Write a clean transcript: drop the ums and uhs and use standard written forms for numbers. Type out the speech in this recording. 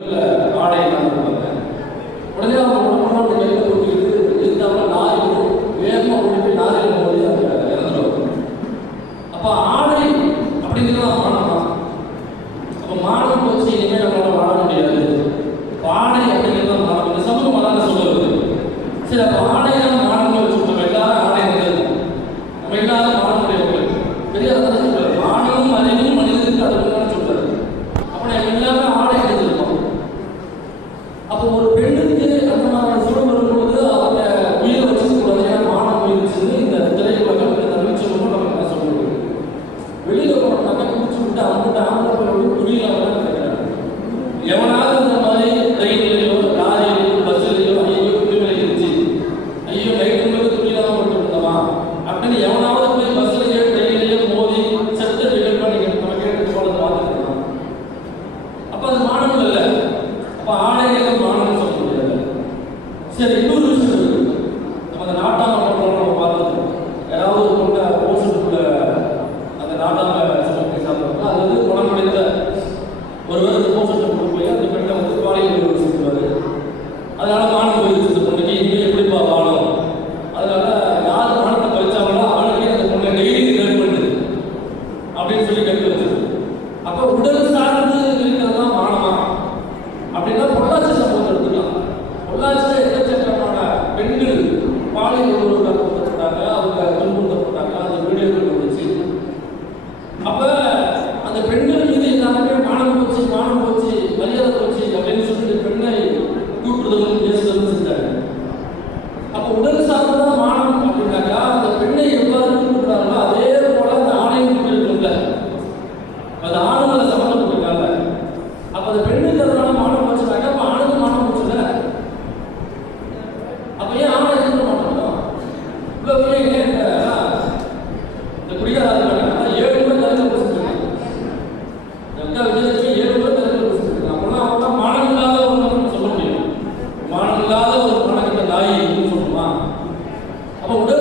ஆடை உடனே அவங்க உடம்பு கையில் போட்டுக்கிட்டு இருந்தாலும் நாய் வேகமாக ஓடிட்டு நாரையில் ஓடி அவங்க இறந்துடும். அப்போ ஆடை அப்படிங்கிறது மானம் தான். அப்போ மானம் வச்சு இனிமேல் நம்மளால வாழ முடியாது. இப்போ ஆடை அப்படிங்கிறது மானம். இந்த சமூகம் அதான் சொல்லுவது. சரி, அப்போ ஆடையான மானங்களை வச்சு நம்ம எல்லாரும் ஆடை இருந்தது, நம்ம எல்லாரும் மானம் உடையவர்கள் தெரியாதான் சொல்றாரு. மானமும் அறிவும் மனிதனுக்கு அதுதான் சொல்றாரு. அப்போ நம்ம எல்லாரும் ஆடை இருந்திருக்கோம். அப்போ ஒரு பெண்ணுக்கு அந்த மாதிரி சூழல் வரும்போது அவங்க உயிரை வச்சுக்கூடாது, ஏன்னா மானம் உயிர்ச்சுன்னு இந்த திரையுலகம் இந்த தமிழ்ச்சொல்லும் நம்ம என்ன சொல்றது. வெளியில் போனோம்னாக்கா குடிச்சு விட்டு அந்த ஆம்பளை துணியில் கிடைக்கிறாங்க. எவனாவது இந்த மாதிரி ட்ரெயின்லையோ லாரியிலையோ பஸ்ஸுலையோ ஐயோ துணிகளை இருந்துச்சு, ஐயோ லைட்டு மேலே துணியிலாம் போட்டு இருந்தவா அப்படின்னு எவனாவது போய் பஸ்ஸுலையோ ட்ரெயின்லையோ மோதி செத்த நிகழ்வா நீங்கள் நம்ம கேட்டு போகிறது பார்த்துருக்கலாம். அப்போ அது மானம் இல்லை. அப்போ ஆடைகள் மானம் சொல்ல முடியாது. சரி, இன்னொரு விஷயம் இருக்கு. நம்ம அந்த நாட்டாம பண்றோம், நம்ம பார்த்துருக்கோம். யாராவது ஒரு பொண்ணை ஓசத்துக்குள்ள அந்த நாட்டாம சுமத்தி சாப்பிட்றோம், அது வந்து குணமடைந்த ஒருவர் அந்த ஓசத்தை கொண்டு போய் அந்த பெண்ணை வந்து பாலியல் செஞ்சுருவாரு. அதனால மானம் போயிடுச்சு. இந்த பொண்ணுக்கு இனிமேல் எப்படிப்பா வாழும்? அதனால யார் மானத்தை பறிச்சாங்களோ அவனுக்கே அந்த பொண்ணை டெய்லி கேள்வி பண்ணுது அப்படின்னு சொல்லி கேட்டு வச்சது. அப்போ உடல் சார்ந்து இருக்கிறது தான் மானமா அப்படின்னா பொள்ளாச்சி சம்பவத்தை எடுத்துக்கலாம். பொள்ளாச்சியில் எக்கச்சக்கமான பெண்கள் பாலியல் கொடுக்கப்பட்டாங்க, அவங்க துன்புறுத்தப்பட்டாங்க. அந்த வீடியோக்கள் வந்துச்சு. அப்போ அந்த பெண்கள் மீது எல்லாருமே மானம் போச்சு மரியாதை போச்சு அப்படின்னு சொல்லிட்டு பெண்ணை கூட்டுறதும் பேசுறதும் செஞ்சாங்க. அப்போ உடல் சார்ந்ததான் மானம் அப்படின்னாக்கா அந்த பெண்ணை எவ்வாறு கூப்பிடுறாங்களோ அதே போல அந்த ஆணையம் இருக்குல்ல, அது ஆணுங்களை சம்மந்தப்பட்டிருக்காங்க. அப்போ அந்த பெண்ணுக்கு அதனால மானம் போச்சுனாக்கா அப்போ ஆணுக்கு மானம் போச்சுல. அப்போ ஏன் ஆணை எதிர்க்க மாட்டோம்? இவ்வளோ இந்த குடிகாரர்கள் 7 பேர் தலைவர் பேசிருக்காங்க. எங்க விஜயத்துக்கு 7 பேர் தலைவர் பேசிருக்காங்க. அப்படின்னா அவங்க மானம் இல்லாத ஒரு சொல்ல முடியும். மானம் இல்லாத ஒரு மானக்கிட்ட நாய் சொல்லுமா? அப்போ உடல்